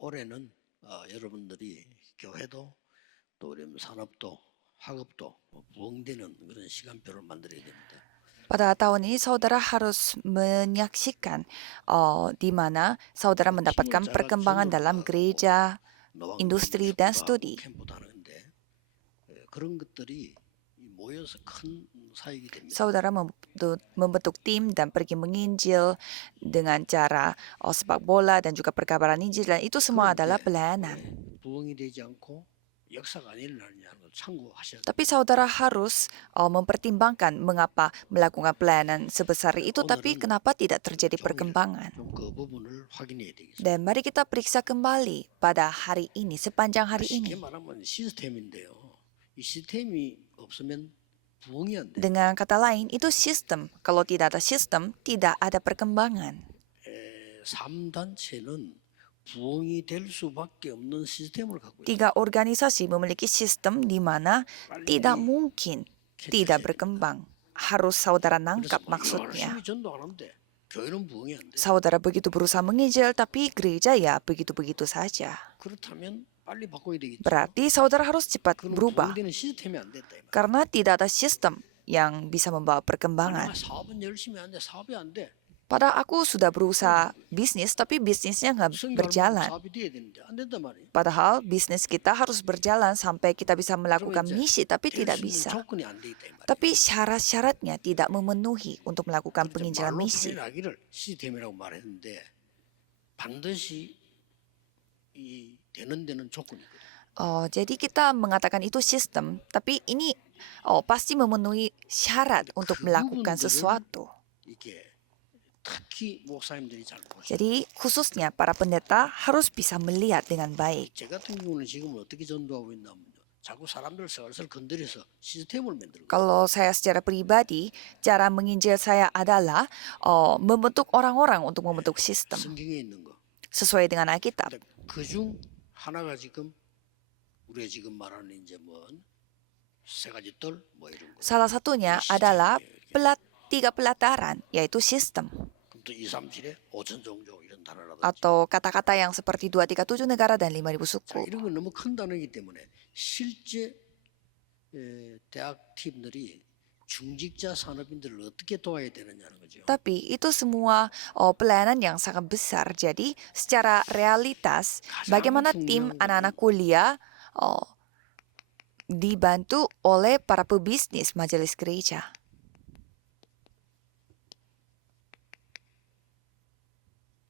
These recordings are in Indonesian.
올해는 여러분들이 교회도 또 우리 산업도 학업도 부흥되는 그런 시간표를 만들어야 됩니다. Pada tahun ini saudara harus menyaksikan di mana saudara mendapatkan perkembangan dalam gereja, industri, dan studi. 캠프도 하는데 그런 것들이 모여서 큰 사역이 됩니다. Saudara membentuk tim dan pergi menginjil dengan cara sepak bola dan juga perkabaran Injil, dan itu semua adalah pelayanan. 부흥이 되지 않고 역사가 안 일어나느냐는 걸 참고하셔야 Tapi saudara harus mempertimbangkan mengapa melakukan pelayanan sebesar itu, tapi kenapa tidak terjadi perkembangan. 좀그 부분을 확인해야 되겠습니다. Dan mari kita periksa kembali pada hari ini, sepanjang hari 쉽게 ini. 말하면 시스템인데요. 이 시스템이 없으면 부흥이 안 돼요. Dengan kata lain, itu sistem. Kalau tidak ada sistem, tidak ada perkembangan. 3단체는 부흥이 될 수밖에 없는 시스템을 갖고 있어요. Tiga organisasi memiliki sistem di mana tidak mungkin tidak berkembang. Harus saudara nangkap maksudnya. 열심히 전도 안 하는데 교회는 부흥이 안 돼. Saudara begitu berusaha menginjil, tapi gereja ya begitu-begitu saja. 그렇다면 빨리 바꿔야 되겠죠. Berarti saudara harus cepat 그럼 berubah, 부흥되는 시스템이 안 됐다 이 말이에요. karena tidak ada sistem yang bisa membawa perkembangan. 사업은 열심히 하는데 사업이 안 돼. Padahal aku sudah berusaha bisnis, tapi bisnisnya nggak berjalan. 사업이 돼야 되는데 안 된단 말이에요. Padahal bisnis kita harus berjalan sampai kita bisa melakukan 그러면 이제 misi, tapi 될 tidak 수 있는 bisa. 조건이 안 돼 있다 이 말이에요. Tapi syarat-syaratnya tidak memenuhi untuk melakukan 이제 penginjilan 말로 misi. 표현하기를 시스템이라고 말했는데 반드시 이 되는 조건이 있거든요. Jadi kita mengatakan itu sistem, tapi ini pasti memenuhi syarat untuk melakukan sesuatu. 이게 특히 목사님들이 잘 보셔. Jadi khususnya para pendeta harus bisa melihat dengan baik. 제 같은 경우는 지금 어떻게 전도하고 있냐면 자꾸 사람들 슬슬 건드려서 시스템을 만들고 Kalau saya secara pribadi, cara menginjil saya adalah membentuk orang-orang untuk membentuk sistem 성경에 있는 거. sesuai dengan Alkitab. 그중 하나가 지금 우리가 지금 말하는 이제 뭐 세 가지 뜰 뭐 이런 거. Salah satunya adalah tiga pelataran, yaitu sistem. 그럼 또 2, 3, 7에 5천 종족 이런 단어라든지. Atau kata-kata yang seperti 237 negara dan 5.000 자, suku. 이런 건 너무 큰 단어이기 때문에 실제 대학 팀들이 중직자 산업인들을 어떻게 도와야 되느냐는 거죠. Tapi itu semua pelayanan yang sangat besar. Jadi secara realitas, bagaimana tim anak-anak kuliah dibantu oleh para pebisnis majelis gereja.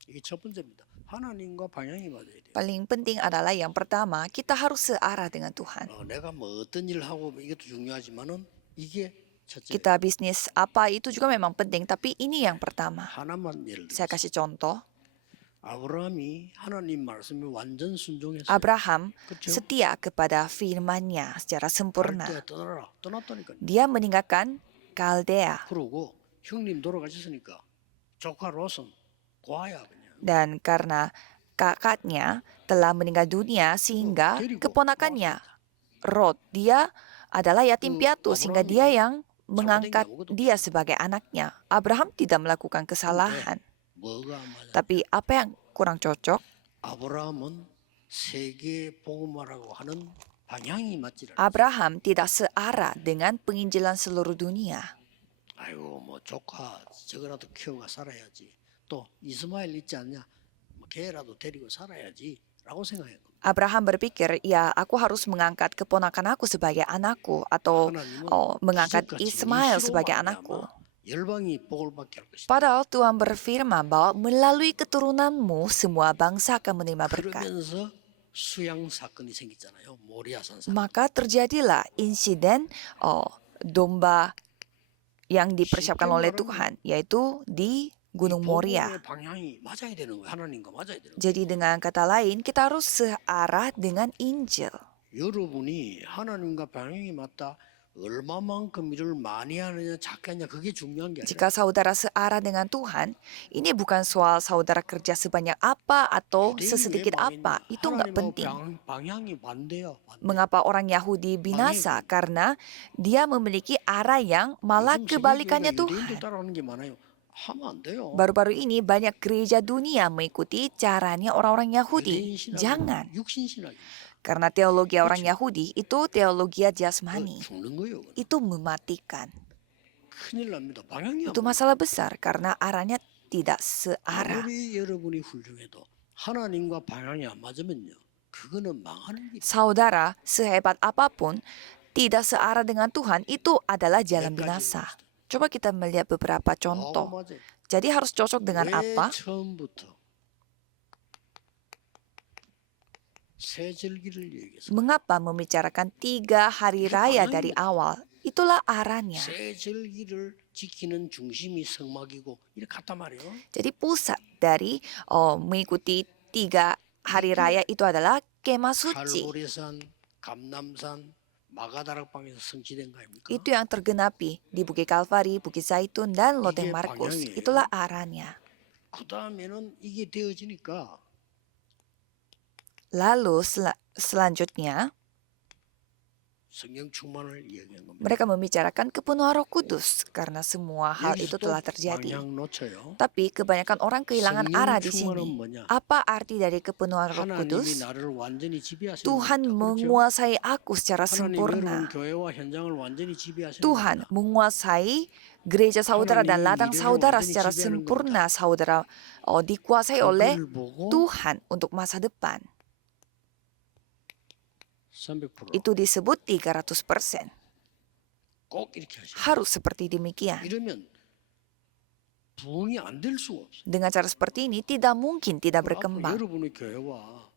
이게 첫 번째입니다. 하나님과 방향이 맞아야 돼요. Paling penting adalah yang pertama, kita harus searah dengan Tuhan. 내가 뭐 어떤 일을 하고 이것도 중요하지만은 이게 첫째. Kita bisnis apa itu juga memang penting, tapi ini yang pertama. 하나만 예를 들어. Saya kasih contoh. 아브라함이 하나님 말씀에 완전 순종했어요. Abraham 그렇죠? setia kepada firman-Nya secara sempurna. 갈대아 떠나라. 떠났다니까요. Dia meninggalkan Kaldea 그러고 형님 돌아가셨으니까 조카 롯은 고아야 그냥. dan karena kakaknya telah meninggal dunia sehingga keponakannya Lot, dia adalah yatim piatu sehingga dia yang mengangkat dia sebagai anaknya. Abraham tidak melakukan kesalahan. 뭐가 맞아? Tapi apa yang kurang cocok? 아브라함은 세계 복음화라고 하는 방향이 맞지를. Abraham tidak searah dengan penginjilan seluruh dunia. 아이고 뭐 조카 저거라도 키워가 살아야지. 또 이스마엘 있지 않냐? 뭐 걔라도 데리고 살아야지라고 생각했고. Abraham berpikir, ya aku harus mengangkat keponakan aku sebagai anakku atau mengangkat Ismail sebagai anakku. 열방이 복을 받게 할 것이다. Padahal Tuhan berfirman bahwa melalui keturunanmu semua bangsa akan menerima berkat. 그러면서 수양 사건이 생기잖아요. 모리아산 사건. Maka terjadilah insiden domba yang dipersiapkan oleh Tuhan, yaitu di Gunung Moria. 복음의 방향이 맞아야 되는 거예요. 하나님과 맞아야 되는 거예요. Jadi dengan kata lain, kita harus searah dengan Injil. 여러분이 하나님과 방향이 맞다. 얼마만큼 일을 많이 하느냐 작게 하느냐 그게 중요한 게 아니라 Jika saudara searah dengan Tuhan, ini bukan soal saudara kerja sebanyak apa atau sesedikit apa. Itu nggak penting. 방향이 반대야. 반대. Mengapa orang Yahudi binasa? Karena dia memiliki arah yang malah 요즘 kebalikannya 세계교회가 유대인들 Tuhan. 따라오는 게 많아요. 하면 안 돼요. Baru-baru ini banyak gereja dunia mengikuti caranya orang-orang Yahudi. 유대인 신학은 Jangan, 육신 신학입니다. karena teologi orang 그렇죠. Yahudi itu teologi 그거 jasmani. 죽는 거예요. 그건. Itu mematikan. 큰일 납니다. 방향이 안 Itu masalah besar karena arahnya tidak searah. 아무리 여러분이 훌륭해도 하나님과 방향이 안 맞으면요. 그거는 망하는 길. Saudara, sehebat apapun, tidak searah dengan Tuhan itu adalah jalan binasa. Coba kita melihat beberapa contoh. 맞아요. Jadi harus cocok dengan 왜 apa? 처음부터 새 절기를 얘기해서 Mengapa membicarakan 3 hari raya dari awal? Itulah arahnya. 새 절기를 지키는 중심이 성막이고 이렇게 갔단 말이에요. Jadi pusat dari mengikuti 3 hari raya itu adalah kemah suci. 갈보리산, 감남산, 마가다락방에서 성취된 거 아닙니까? Itu yang tergenapi di Bukit Kalvari, Bukit Zaitun, dan Loteng 이게 Markus. 방향이에요. Itulah arahnya. 그 다음에는 이게 되어지니까 Lalu selanjutnya 성령 충만을 이야기한 겁니다. mereka membicarakan kepenuhan Roh Kudus karena semua hal itu 여기서 또 telah terjadi. 방향 놓쳐요. Tapi kebanyakan orang kehilangan 성령 arah di 충만은 sini. 뭐냐? Apa arti dari kepenuhan Roh 하나님이 Kudus? 나를 완전히 지배하시는 Tuhan 겁니다. 그렇죠? menguasai aku secara 하나님 sempurna. 여러분 교회와 현장을 완전히 지배하시는 Tuhan 겁니다. menguasai gereja saudara dan ladang saudara secara sempurna. Saudara dikuasai oleh 그걸 보고 Tuhan untuk masa depan. 300% Itu disebut 300%. 꼭 이렇게 하시죠. Harus seperti demikian. 이러면 부흥이 안 될 수가 없어요. Dengan cara seperti ini tidak mungkin tidak 앞으로 berkembang. 여러분의 교회와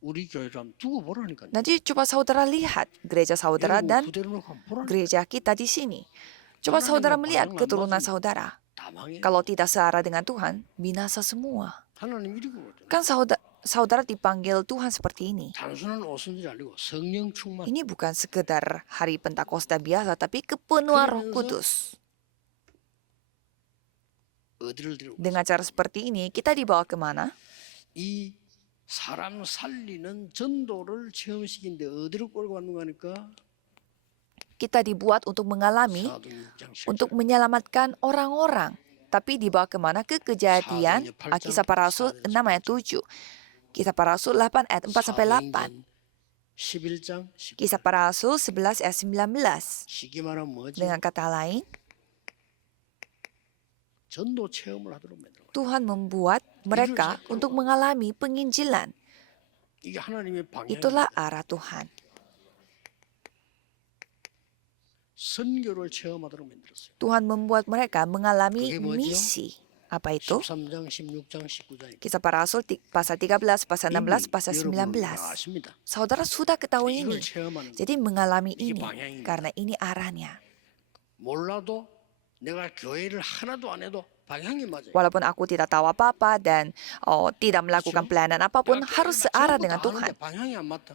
우리 교회를 한번 두고 보라니까요. Nanti coba saudara lihat gereja saudara 여러분 dan 그대로 놓고 한번 보라니까. gereja kita di sini. Coba saudara melihat keturunan saudara. 다 망해. Kalau tidak searah dengan Tuhan, binasa semua. 하나님 이러고 그러잖아요. Kan saudara dipanggil Tuhan seperti ini. 단순한 오순절 아니고 성령 충만. Ini bukan sekedar hari Pentakosta biasa, tapi kepenuhan Roh 그러면서 Kudus. 어디를 데리고 Dengan cara seperti ini, kita dibawa kemana? 이 사람 살리는 전도를 체험시키는데 어디로 끌고 가는 거니까 Kita dibuat untuk mengalami, 사도행 6장 10절. untuk menyelamatkan orang-orang. Tapi dibawa kemana? Ke Kejadian, Kisah Para Rasul 6 ayat 7. Kisah Para Rasul 8 ayat 4 sampai 8. 11장 10절. Kisah Para Rasul 11 ayat 19. 쉽게 말하면 뭐지? Dengan kata lain, 전도 체험을 하도록 만들어. Tuhan membuat mereka untuk mengalami penginjilan. 이게 하나님의 방향. Itulah arah Tuhan. 선교를 체험하도록 만들었어요. Tuhan membuat mereka mengalami 그게 뭐죠? misi. Apa itu? 13장, 16장, 19장. Kisah Para Rasul pasal 13, pasal 16, pasal 19. 아십니다. Saudara sudah ketahui ini. 이걸 체험하는 거. Jadi mengalami 이게 ini 방향입니다. karena ini arahnya. 몰라도 내가 교회를 하나도 안 해도 방향이 맞아요. Walaupun aku tidak tahu apa-apa dan tidak melakukan pelayanan apapun, 내가 harus 교회를 searah 전부 dengan 다 하는데 Tuhan. 방향이 안 맞다.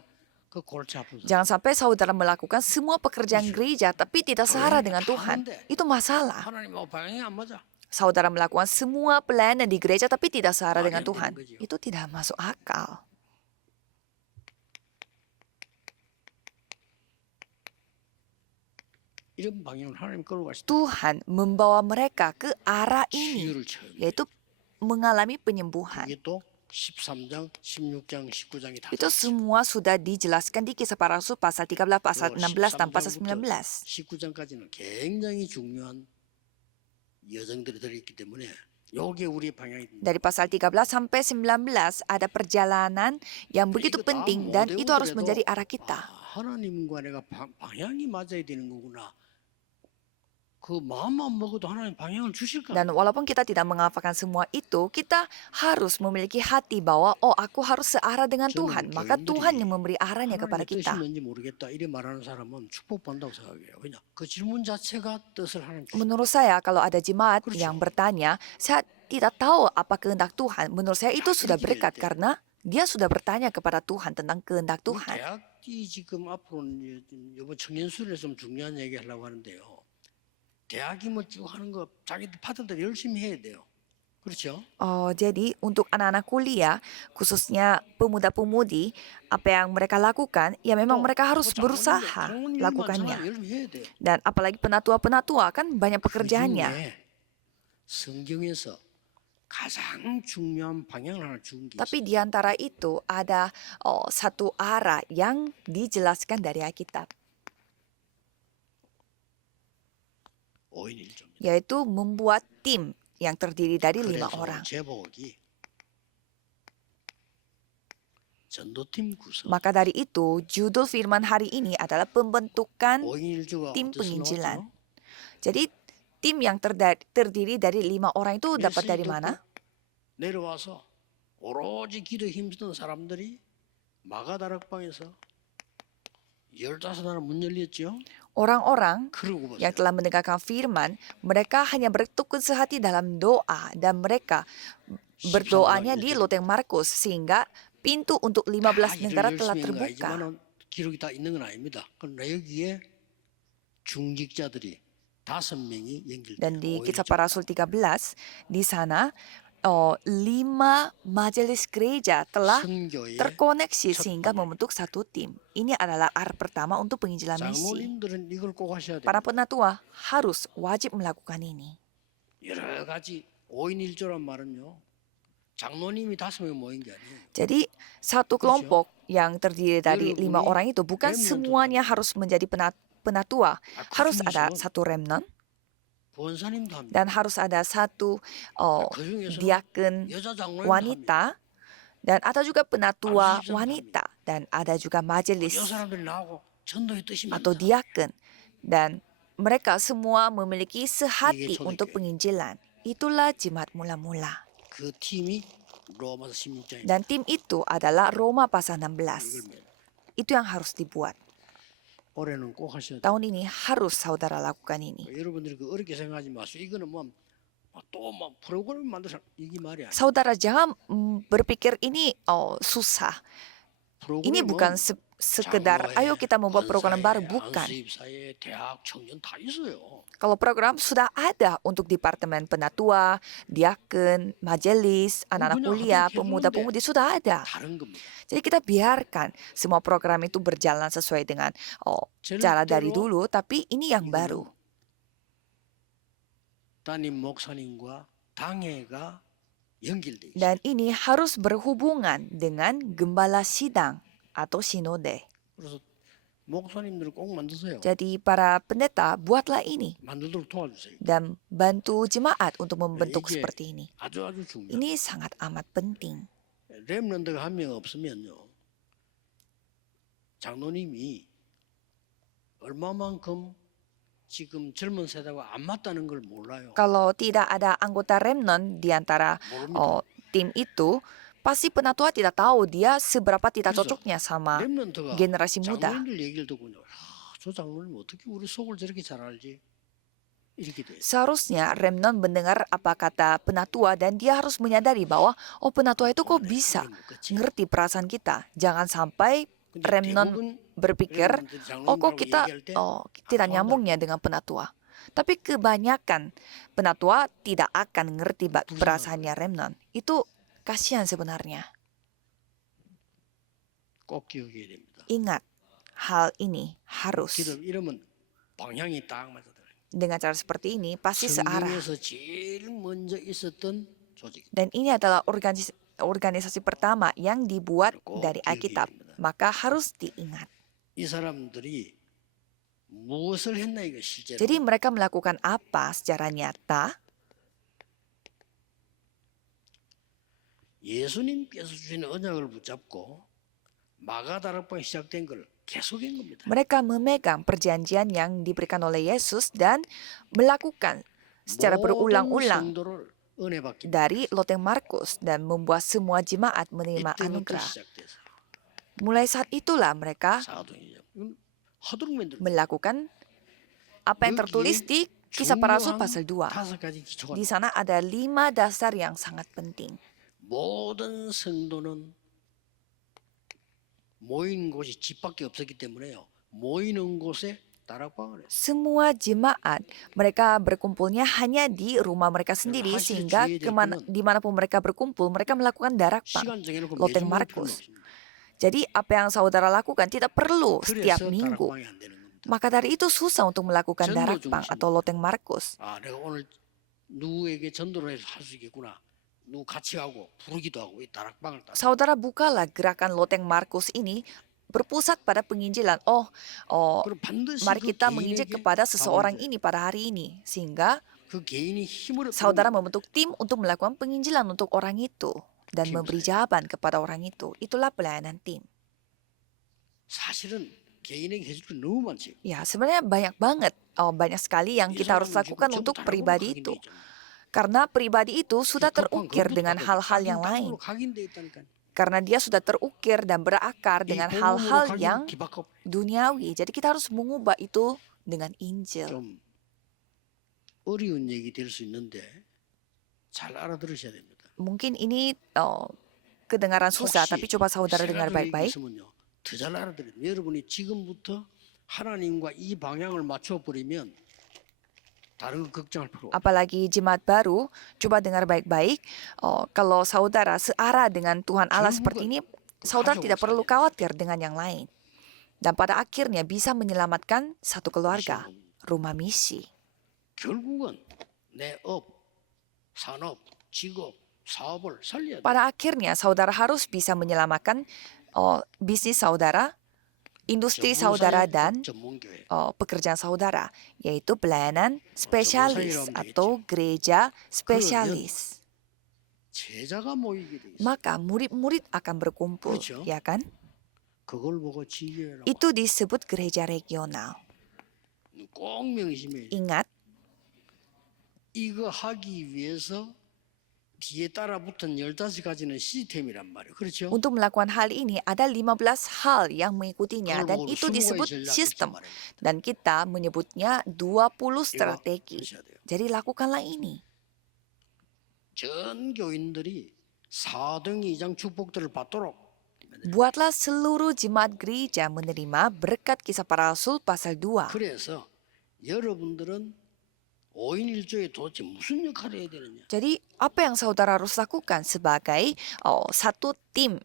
그 골치 아픈 사람. Jangan sampai saudara melakukan semua pekerjaan gereja tapi tidak searah dengan Tuhan. Itu masalah. 하나님하고 방향이 안 맞아. Saudara melakukan semua pelayanan di gereja tapi tidak searah dengan Marah Tuhan. dengan gereja. Itu tidak masuk akal. 이런 방향을 하나님 끌고 가시다. Tuhan membawa mereka ke arah ini, 치유를 체험해. yaitu mengalami penyembuhan. 이게 또 13장, 16장, 19장이 다. Itu semua sudah dijelaskan di Kisah Para Rasul pasal 13, pasal 16, dan pasal 19. 19장까지는 굉장히 중요한 여정들이 들어있기 때문에 요게 우리의 방향이 됩니다. Dari pasal 13 sampai 19 ada perjalanan yang begitu 이거 다 penting dan 못 itu harus 외우더라도 menjadi arah kita. 하나님과 내가 방향이 맞아야 되는 거구나. 그 마음만 먹어도 하나님 방향을 주실 거야. Dan walaupun kita tidak menghafalkan semua itu, kita harus memiliki hati bahwa aku harus searah dengan Tuhan. Maka Tuhan yang memberi arahnya kepada 하나님의 뜻이 kita. 뭔지 모르겠다 이래 말하는 사람은 축복받는다고 생각해요. 왜냐? 그 질문 자체가 뜻을 하나님 주시. Menurut saya, kalau ada jemaat 그렇죠. yang bertanya, saya tidak tahu apa kehendak Tuhan. Menurut saya itu sudah berkat karena dia sudah bertanya kepada Tuhan tentang kehendak Tuhan. 대학이 지금 앞으로는 이번 청년수련에서 좀 중요한 얘기 하려고 하는데요. 대학이 뭐 쭉 하는 거 자기들 파트들 열심히 해야 돼요. 그렇죠? Jadi untuk anak-anak kuliah, khususnya pemuda-pemudi, apa yang mereka lakukan, ya memang mereka harus berusaha lakukannya. 열심히 해야 돼요. Dan apalagi penatua-penatua kan banyak 그 pekerjaannya. 중에 성경에서 가장 중요한 방향을 하나 준 게 Tapi 있어요. di antara itu ada satu arah yang dijelaskan dari Alkitab, 5인 1조입니다. yaitu membuat tim yang terdiri dari 5 그래서 orang. 제목이 전도팀 구성. Maka dari itu, judul firman hari ini adalah pembentukan 5인 1조가 tim 어디서 penginjilan. 나왔죠? Jadi tim yang terdiri dari 5 orang itu dapat dari mana? 내려와서 오로지 기도에 힘쓰던 사람들이 마가다락방에서 15나라 문 열렸죠. Orang-orang 그러고 yang 보세요. telah mendengarkan firman, mereka hanya bertekun sehati dalam doa dan mereka berdoanya di Loteng Markus sehingga pintu untuk 15 negara telah terbuka. 기록이 다 있는 건 아닙니다. 그러나 여기에 중직자들이 5명이 연결돼요. Dan di 오히려 Kisah 좀 Para Rasul 13, di sana 5 majelis gereja telah 선교의 terkoneksi sehingga membentuk satu tim. Ini adalah arah pertama untuk penginjilan misi. 장로님들은 이걸 꼭 하셔야 돼요. Para penatua harus wajib melakukan ini. 여러 가지 5인 1조란 말은요. 장로님이 5명 모인 게 아니에요. Jadi satu kelompok yang terdiri dari 5 Yaudah, orang itu bukan remnant semuanya harus menjadi penatua. Harus ada 그중에서는 satu remnant 권사님도 합니다. dan harus ada satu 그중에서는 diaken 여자 장로님도 합니다. wanita dan ada juga penatua Harus wanita dan ada juga majelis 여 사람들이 나오고 전도의 뜻이 atau 많다. diaken dan mereka semua memiliki sehati Ini untuk 초대교회. penginjilan. Itulah jemaat mula-mula. 그 팀이 로마서 16장에 Dan tim itu adalah Roma pasal 16. 읽으면 Itu yang harus dibuat. 올해는 꼭 하셔야 돼요. Tahun ini harus saudara lakukan ini. 여러분들이 그 어렵게 생각하지 마세요. 이거는 또 프로그램 만들어 이게 말이야. Saudara jangan berpikir ini susah. Ini bukan sekedar ayo kita membuat program baru, bukan. 안수입사회, 대학, 청년 다 있어요. Kalau program sudah ada untuk departemen penatua, diaken, majelis, anak-anak 그냥 kuliah, 하도록 pemuda-pemudi sudah ada. 다른 겁니다. Jadi kita biarkan semua program itu berjalan sesuai dengan cara dari dulu, tapi ini yang baru. 담임 목사님과 당회가 연결돼 있어요. Dan ini harus berhubungan dengan gembala sidang atau sinode. 그래서 목사님들 꼭 만드세요. Jadi para pendeta buatlah ini 만들도록 도와주세요. dan bantu jemaat untuk membentuk 이게 seperti ini. 아주 중요해요. Ini sangat amat penting. 렘넌트가 한 명 없으면요. 장로님이 얼마만큼 지금 젊은 세대와 안 맞다는 걸 몰라요. Kalau tidak ada anggota remnant di antara 모릅니다. tim itu, pasti penatua tidak tahu dia seberapa tidak 그래서 cocoknya sama 렘넌트가 generasi muda. 장로님들 얘기를 듣고요. 저 장로님 어떻게 우리 속을 저렇게 잘 알지? 이렇게 돼요. Seharusnya remnant mendengar apa kata penatua dan dia harus menyadari bahwa penatua itu kok bisa ngerti perasaan kita. Jangan sampai 근데 remnant 대부분 berpikir, 렘넌트들이 kok 장로님들하고 kita 얘기할 때 tidak 안 nyambungnya dengan penatua. Tapi kebanyakan penatua tidak akan ngerti perasaannya remnant. Itu kasihan sebenarnya. 꼭 기억해야 됩니다. Ingat, hal ini harus. 기도 이러면 방향이 딱 맞아 들어요. Dengan cara seperti ini pasti searah. 성경에서 제일 먼저 있었던 조직. Dan ini adalah organisasi pertama yang dibuat dari Alkitab. Maka harus diingat. 이 사람들이 무엇을 했나 이거 실제로. Jadi mereka melakukan apa secara nyata? 예수님께서 주신 언약을 붙잡고 마가다락방이 시작된 걸 계속한 겁니다. Mereka memegang perjanjian yang diberikan oleh Yesus dan melakukan secara 모든 berulang-ulang 성도를 은혜 받기 dari Loteng Markus dan membuat semua jemaat menerima 이때부터 anugerah. 시작돼서 Mulai saat itulah mereka 사도행전 하도록 만들. melakukan apa yang tertulis di Kisah Para Rasul pasal 2. 5가지 기초가 Di sana ada 5 dasar yang sangat penting. 모든 성도는 모이는 곳이 집밖에 없었기 때문에요. 모이는 곳에 다락방을 했어요. Semua jemaat mereka berkumpulnya hanya di rumah mereka sendiri sehingga dimanapun mereka berkumpul mereka melakukan darakpang. 시간 정해놓고 Loteng 매주 모일 필요는 Markus. 없습니다. Jadi apa yang saudara lakukan tidak perlu setiap 그래서 minggu. 다락방이 안 되는 겁니다. Maka dari itu susah untuk melakukan 전도 darakpang 중심. atau Loteng Markus. 아, 내가 오늘 누구에게 전도를 해서 할 수 있겠구나. 누구 같이 가고 부르기도 하고 이 다락방을 따라. Saudara bukalah gerakan Loteng Markus ini berpusat pada penginjilan. 그럼 반드시 Mari 그 kita menginjil 개인에게 kepada seseorang 가보내줘야 ini pada hari ini. Sehingga 그 개인이 힘을 saudara 얻는 membentuk tim untuk melakukan penginjilan untuk orang itu. Dan Tim memberi saya. jawaban kepada orang itu. Itulah pelayanan tim. 사실은 개인에게 해줄 게 너무 많지. Ya, sebenarnya banyak banget. Banyak sekali yang 이 kita harus 사람은 지금 lakukan 전부 untuk 다락으로 pribadi 각인돼 itu. 있잖아. Karena pribadi itu sudah 급한 terukir 검부터 dengan 받아야 돼. hal-hal 각인 yang lain. 땅으로 각인돼 있다니까. Karena dia sudah terukir dan berakar 이 dengan 복음으로 hal-hal 각인 yang 뒤바꿔 duniawi. Jadi kita harus mengubah itu dengan Injil. 좀 어려운 얘기 될 수 있는데 잘 알아들으셔야 됩니다. Mungkin ini kedengaran susah, tapi coba saudara dengar baik-baik. 더 잘 알아들어요. 여러분이 지금부터 하나님과 이 방향을 맞춰 버리면 다른 거 걱정할 필요 없어요. Apalagi jemaat baru, coba dengar baik-baik. Kalau saudara searah dengan Tuhan Allah seperti ini, saudara tidak perlu khawatir dengan yang lain. Dan pada akhirnya bisa menyelamatkan satu keluarga, rumah misi. 결국은 내 업, 산업, 직업, 사업을 살려야 돼. Pada akhirnya saudara harus bisa menyelamatkan bisnis saudara, industri saudara, dan 전문교회. pekerjaan saudara, yaitu pelayanan spesialis atau gereja spesialis. 제자가 모이게 돼 있어. Maka murid-murid akan berkumpul, 그렇죠. ya kan? 그걸 보고 지교회라고. Itu disebut gereja regional. 꼭 명심해야 돼. Ingat, 이거 하기 위해서 뒤에 따라붙은 15가지는 시스템이란 말이에요. 그렇죠? untuk melakukan hal ini ada 15 hal yang mengikutinya dan 그걸 itu 보고 disebut 20가지 전략 sistem. 이렇게 말해요. Dan kita menyebutnya 20 strategi. 하셔야 돼요. Jadi lakukanlah ini. 전 교인들이 4등 이상 축복들을 받도록 Buatlah seluruh jemaat gereja menerima berkat kisah para rasul pasal 2. 그래서 여러분들은 5인 1조에 도대체 무슨 역할을 해야 되느냐? Jadi apa yang saudara harus lakukan sebagai satu tim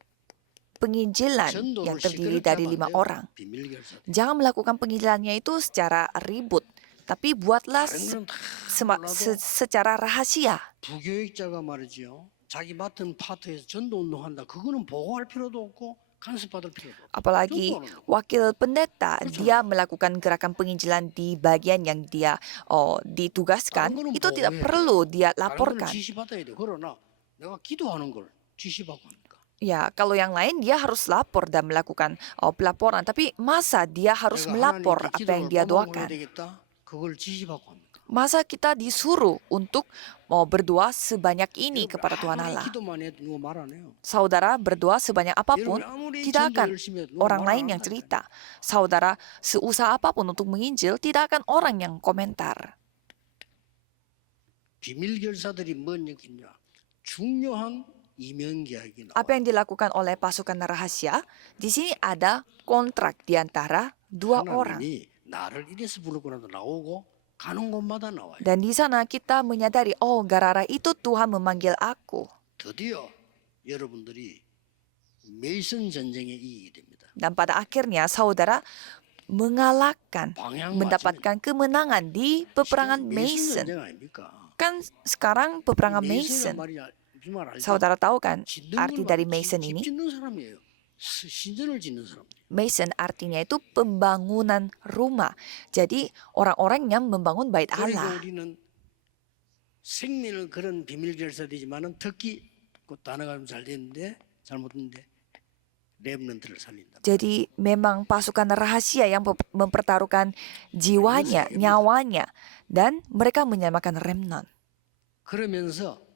penginjilan yang 전도를 terdiri 시끄럽게 dari 하면 안 5 돼요. orang? 비밀 결사. Jangan melakukan penginjilannya itu secara ribut, tapi buatlah 다른 건 다 몰라도 secara rahasia. 부교육자가 말이죠. 자기 맡은 파트에서 전도 운동한다. 그거는 보고할 필요도 없고 간섭받을 필요도 없고. Apalagi wakil pendeta, dia melakukan gerakan penginjilan di bagian yang dia ditugaskan, itu tidak perlu dia 다른 거는 laporkan. 지시받아야 돼. 그러나 내가 기도하는 걸 지시받고 하니까. Ya, kalau yang lain dia harus lapor dan melakukan pelaporan. Tapi masa dia harus 내가 melapor 하나님께 apa yang 기도를 dia 도망을 해야 doakan? 되겠다. 그걸 지시받고 합니까? Masa kita disuruh untuk berdoa sebanyak ini kepada Tuhan 아무리 Allah? 기도만 해도 누가 말 안 해요. Saudara berdoa sebanyak apapun, 여러분 아무리 tidak 전도 akan 열심히 해도 누가 orang 말을 lain 안 yang 한다니까요. cerita. Saudara seusaha apapun untuk menginjil, tidak akan orang yang komentar. 비밀 결사들이 뭔 얘기냐? 중요한 이면 계약이 나와. Apa yang dilakukan oleh pasukan rahasia? Di sini ada kontrak di antara dua orang. 하나님이 나를 이래서 부르구나도 나오고 가는 곳마다 나와요. Dan di sana kita menyadari, oh gara-gara itu Tuhan memanggil aku. 드디어 여러분들이 메이슨 전쟁에 이기게 됩니다. Dan pada akhirnya saudara mengalahkan, 방향 mendapatkan kemenangan di peperangan 메이슨 Mason. 전쟁 아닙니까? Kan sekarang peperangan Mason. 메이슨이란 말이 무슨 말 알죠? Saudara tahu kan 짓는 arti 걸 dari 말이에요. Mason 집 ini? 짓는 사람이에요. 신전을 짓는 사람. Mason artinya itu pembangunan rumah. Jadi orang-orang yang membangun bait 그리고 Allah. 우리는 생민을 그런 비밀 결사되지만은 특히 그 단어가 좀 잘 됐는데 잘못했는데 렘넌트를 살린다. Jadi memang pasukan rahasia yang mempertaruhkan jiwanya, nyawanya. Dan mereka menyamakan remnant. 그러면서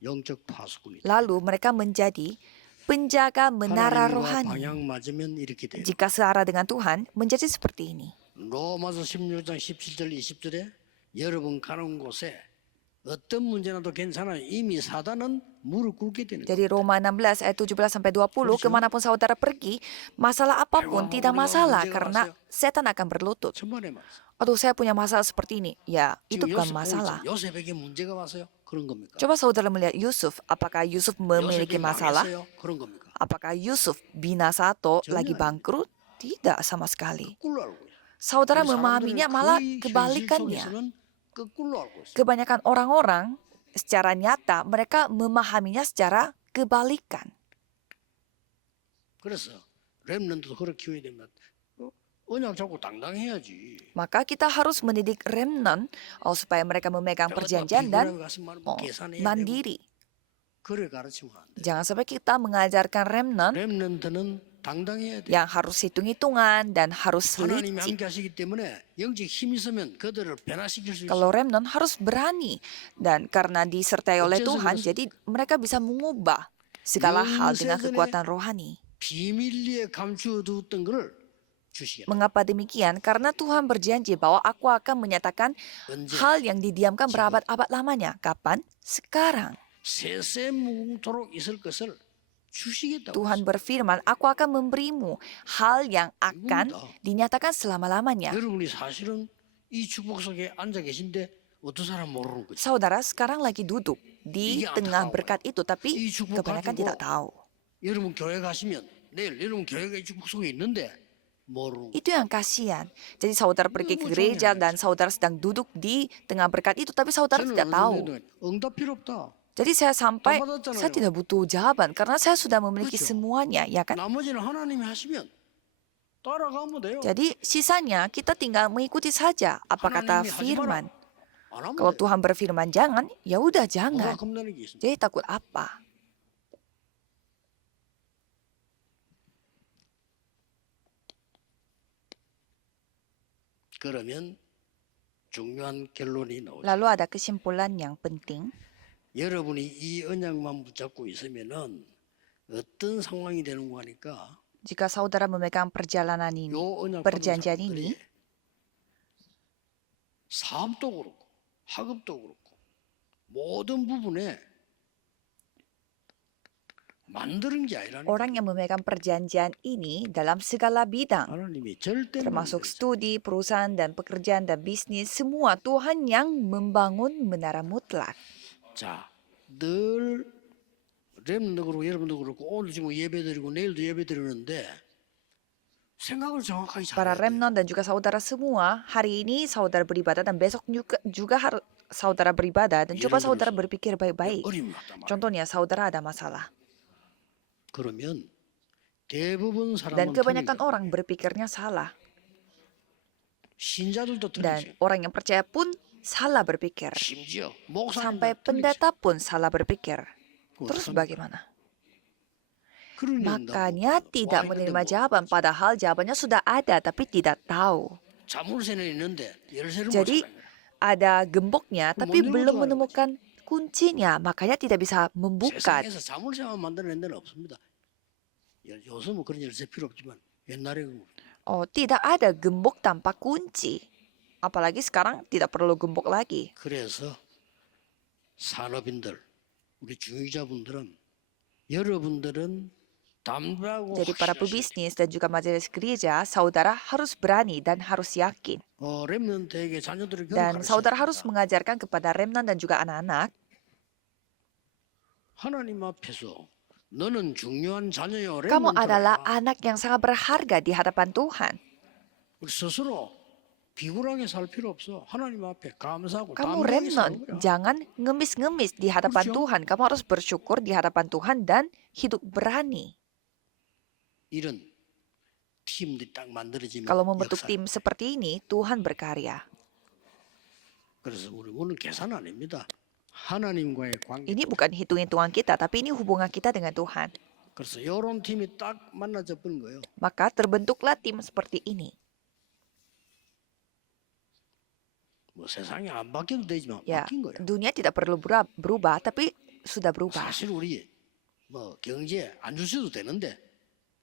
영적 파수꾼이 Lalu mereka menjadi penjaga menara 하나님과 rohani. 방향 맞으면 이렇게 돼요. Jika searah dengan Tuhan, menjadi seperti ini. 로마서 16장 17절 20절에 여러분 가는 곳에 어떤 문제나도 괜찮아요. 이미 사단은 무릎 꿇게 되는 거예요. Jadi Roma 16 ayat 17 sampai 20, kemanapun saudara pergi, masalah apapun tidak masalah karena setan akan berlutut. 천만의 말씀. Aduh, saya punya masalah seperti ini. Ya, itu 지금 bukan masalah. 요셉에게 문제가 왔어요. 그런 겁니까? Coba saudara melihat Yusuf. Apakah Yusuf memiliki 요셉이 masalah? 망했어요? 그런 겁니까? Apakah Yusuf binasa atau Jangan. lagi bangkrut? Tidak sama sekali. 거꾸로 알고 있어요. Saudara 우리 memahaminya 사람들은 malah 거의 현실 kebalikannya. 속에서는 거꾸로 알고 있어요. Kebanyakan orang-orang secara nyata mereka memahaminya secara kebalikan. 그래서 렘넌트도 그렇게 키워야 됩니다. 언약 잡고 당당해야지. Maka kita harus mendidik remnant supaya mereka memegang perjanjian dan 비굴하게 가서 말하면 계산해야 되고 mandiri. 그래 가르치면 안 돼. Jangan sampai kita mengajarkan remnant 렘넌트는 당당해야 돼. yang harus hitung-hitungan dan harus 하나님이 licik. 함께 하시기 때문에 영적 힘이 있으면 그들을 변화시킬 수 있어요. Kalau remnant harus berani dan karena disertai oleh Tuhan, jadi mereka bisa mengubah segala hal dengan kekuatan rohani. 비밀리에 감추어두었던 것을 주시겠다. Mengapa demikian? Karena Tuhan berjanji bahwa aku akan menyatakan 언제 hal yang didiamkan berabad-abad lamanya. Kapan? Sekarang. 세세무궁토록 있을 것을 주시겠다고. Tuhan berfirman, aku akan memberimu hal yang akan 이겁니다. dinyatakan selama-lamanya. 여러분이 사실은 이 축복 속에 앉아 계신데 어떤 사람 모르는 거죠. Saudara sekarang lagi duduk di Iya, tengah tahu. berkat itu, tapi 이 축복 kebanyakan 가지고 tidak tahu. 여러분 교회 가시면 내일 여러분 교회가 이 축복 속에 있는데 모르는 거죠. Itu yang kasihan. Jadi saudara pergi ke gereja dan saudara sedang duduk di tengah berkat itu, tapi saudara 저는 tidak tahu. 응답 필요 없다. Jadi saya sampai, 다 받았잖아요. saya tidak butuh jawaban karena saya sudah memiliki 그렇죠. semuanya, ya kan? 나머지는 하나님이 하시면 따라가면 돼요. Jadi sisanya kita tinggal mengikuti saja apa kata 하나님이 하지 firman. 안 하면 Kalau 돼요. Tuhan berfirman jangan, ya udah 뭐가 jangan. 겁나는 게 있습니다. Jadi takut apa? 그러면 중요한 결론이 나오죠. Lalu ada kesimpulan yang penting. 여러분이 이 언약만 붙잡고 있으면은 어떤 상황이 되는 거 하니까 Jika saudara memegang perjalanan ini, 요 언약 받은 perjanjian 사람들이 ini, 사업도 그렇고 학업도 그렇고 모든 부분에 만드는 게 아니라는 orang yang memegang perjanjian ini dalam segala bidang, 하나님이 절대 termasuk studi, perusahaan, dan pekerjaan dan bisnis, semua Tuhan yang membangun menara mutlak. 자, 늘 렘도 그렇고 여러분도 그렇고 오늘 지금 예배드리고 내일도 예배드리는데 생각을 정확하게 Para 잘해야 돼요. remnant dan juga saudara semua, hari ini saudara beribadah dan besok juga harus saudara beribadah dan coba saudara berpikir baik-baik. 어림이 왔단 말이에요. Contohnya saudara ada masalah 그러면 대부분 dan 사람은 kebanyakan 틀린 거예요. orang berpikirnya salah 신자들도 dan 틀리죠. orang yang percaya pun salah berpikir. 심지어 Sampai 목사님도 틀리죠. pendeta pun salah berpikir. 그거 Terus 어떡합니까? bagaimana? 그런 Makanya 응답 tidak 와 있는데 menerima jawaban padahal jawabannya sudah ada tapi tidak tahu. 자물쇠는 있는데 열쇠를 못 Jadi 찾아요. ada gemboknya tapi 못 열고 belum 들어가는 menemukan kuncinya, makanya tidak bisa membuka. 세상에서 자물쇠만 만드는 데는 없습니다. 요즘은 그런 열쇠 필요 없지만 옛날에 Oh, tidak ada gembok tanpa kunci. Apalagi sekarang tidak perlu gembok lagi. 그래서 산업인들 우리 중위자분들은 여러분들은 담대하고 Jadi para 확실하셔야 돼요. pebisnis dan juga majelis gereja, saudara harus berani dan harus yakin. 렘넌트에게 자녀들을 Dan 가르쳐야 saudara harus 됩니다. mengajarkan kepada remnant dan juga anak-anak, 하나님 앞에서 너는 중요한 자녀요 kamu adalah 렘넌트라. anak yang sangat berharga di hadapan Tuhan. 우리 스스로 비굴하게 살 필요 없어. 하나님 앞에 감사하고 Kamu 담대하게 사는 remnant, 거야. jangan ngemis-ngemis di hadapan 그렇죠? Tuhan. Kamu harus bersyukur di hadapan Tuhan dan hidup berani. 이런 팀들이 딱 만들어지면 Kalau membentuk 역사. tim seperti ini, Tuhan berkarya. 그래서 우리는 계산 아닙니다. 하나님과의 관계. Ini bukan hitung-hitungan kita, tapi ini hubungan kita dengan Tuhan. 그래서 이런 팀이 딱 만나져 버린 거예요. Maka terbentuklah tim seperti ini. 뭐 세상이 안 바뀌어도 되지만 Ya, 바뀐 거예요. dunia tidak perlu berubah, tapi sudah berubah. 사실 우리 뭐 경제 안 주셔도 되는데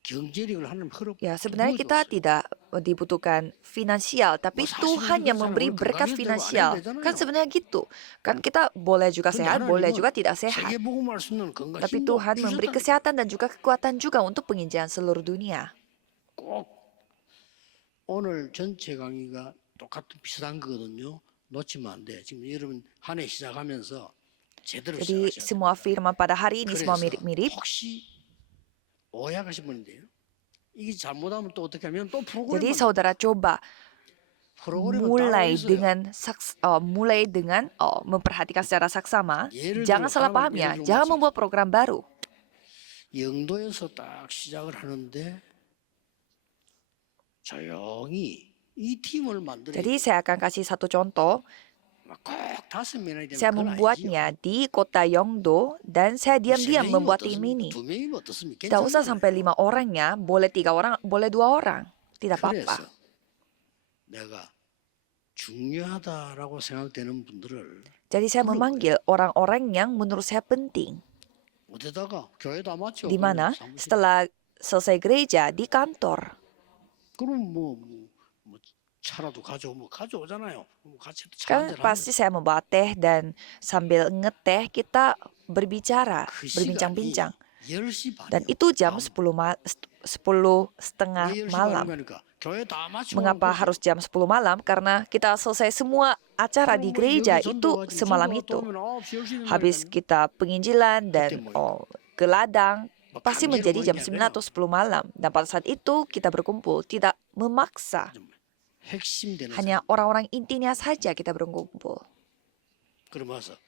경제력을 하나님 흐르고 Ya, sebenarnya kita tidak dibutuhkan finansial, tapi Wah, Tuhan saksi yang juga memberi saya berkat berkali itu finansial. ada Kan sebenarnya gitu. Kan kita boleh juga 근데 sehat, boleh 하나님은 juga tidak sehat. 세계 복음할 수 있는 건강 Tapi 힘도 Tuhan memberi 주셨다는 kesehatan dan juga kekuatan juga untuk penginjalan seluruh dunia. 꼭 오늘 전체 강의가 똑같은 비슷한 거거든요. 놓치면 안 돼. 지금 여러분 한 해 시작하면서 제대로 Jadi 시작하셔야 semua firman pada hari ini semua 그래서 mirip-mirip. 혹시 오해하신 분인데요. 이게 잘못하면 또 어떻게 하면 또 Jadi 프로그램 saudara coba mulai dengan memperhatikan secara saksama. 예를 Jangan 들어 salah 하나만 paham ya. 예를 들어 Jangan 말씀. membuat program baru. 영도에서 딱 시작을 하는데 조용히 이 팀을 만들어야 Jadi saya akan kasih satu contoh. 꼭 5명이나 되면 Saya 그건 membuatnya di kota Yeongdo dan saya diam-diam membuat tim ini. 2명이면 어떻습니까? Tidak usah sampai 5 orang ya. Boleh 3 orang, boleh 2 orang. Tidak 그래서 apa-apa. 내가 중요하다라고 생각되는 분들을 Jadi saya memanggil orang-orang yang menurut saya penting. 어디다가 교회도 아마죠. Di mana? Setelah selesai gereja, di kantor. 그럼 뭐 차라도 가져오잖아요. 같이 차 Kan 한잔 pasti saya membawa teh dan sambil ngeteh kita berbicara, 그 berbincang-bincang. 시간이 10시 반이요. Dan itu jam 10 setengah 왜 10시 malam. 반이니까 교회 다 마치고 Mengapa harus jam 10 malam? Karena kita selesai semua acara di gereja itu semalam itu. Habis kita penginjilan dan ke ladang, pasti menjadi jam 9 atau 10 malam. Dan pada saat itu kita berkumpul, tidak memaksa. 핵심되는 Hanya orang-orang intinya saja kita berkumpul. 그러면서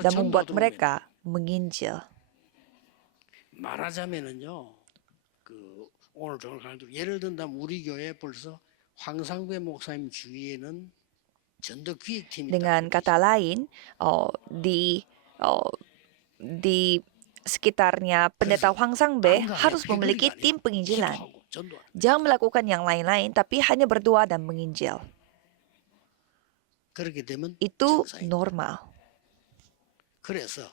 Dan membuat mereka menginjil. 말하자면은요. 그 오늘 저녁 강의도 예를 든다면 우리 교회 벌써 황상배 목사님 주위에는 전도 기획팀이 Dengan kata lain, di sekitarnya pendeta Hwang Sang-bae harus memiliki tim penginjilan. Jangan melakukan yang lain-lain, tapi hanya berdoa dan menginjil. 그렇게 되면 Itu 정상이다. normal. 그래서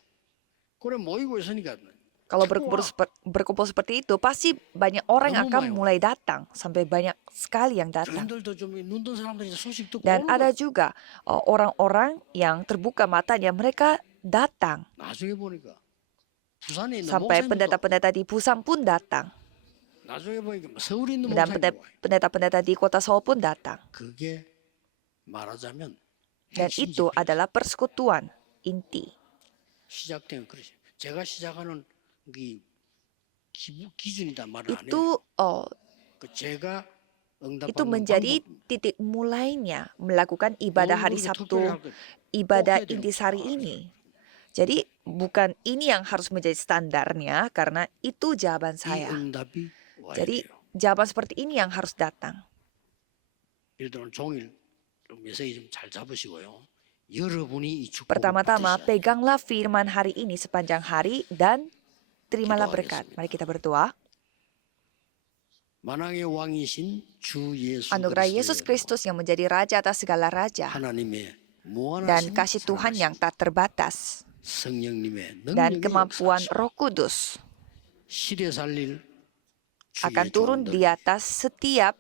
그래 모이고 있으니까 Kalau berkumpul seperti itu, pasti banyak orang yang akan mulai datang. Sampai banyak sekali yang datang. 교인들도 좀 눈뜬 사람들이 소식 듣고 Dan 오는 ada 거예요. juga orang-orang yang terbuka matanya, mereka datang. 나중에 보니까 부산에 있는 Sampai 목사님도 pendeta-pendeta di Busan pun datang. 나중에 보니까 서울에 있는 Dan 목사님도 와요. pendeta-pendeta di kota Seoul pun datang. 그게 말하자면 Dan itu adalah persekutuan inti. 시작된 그러죠. 제가 시작하는 이 기준이다 말을 안 해요. Itu 제가 itu 응답받는 menjadi 방법. titik mulainya melakukan ibadah hari 모든 Sabtu, 특별히 할 때 ibadah 꼭 해야 돼요. intisari ini. Jadi bukan ini yang harus menjadi standarnya karena itu jawaban 이 saya. 응답이 와야 Jadi 돼요. jawaban seperti ini yang harus datang. 예를 들어 종일 좀 메시지 좀 잘 잡으시고요. 여러분이 이 축복을 Pertama-tama, 받으셔야 돼요. peganglah firman hari ini sepanjang hari dan terimalah berkat. Mari kita berdoa. 만왕의 왕이신 주 예수 Anugerah Yesus 그리스도의 Kristus yang menjadi Raja atas segala Raja. 하나님의 Dan 무한하신 kasih Tuhan yang tak terbatas. 성령님의 Dan 능력의 kemampuan 역사하심 Roh Kudus 시대 살릴 주의 akan turun 종들 di atas setiap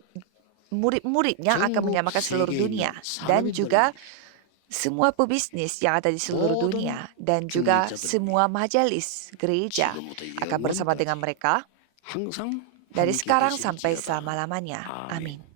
murid-muridnya akan 전국 menyamakan seluruh 세계에 dunia. 있는 Dan 사람들을 juga semua pebisnis yang ada di seluruh 모든 dunia. Dan juga 중직자들 semua majelis gereja 지금부터 akan bersama dengan mereka 항상 dari 함께 sekarang 계실지어다. sampai selama-lamanya. 아멘. Amin.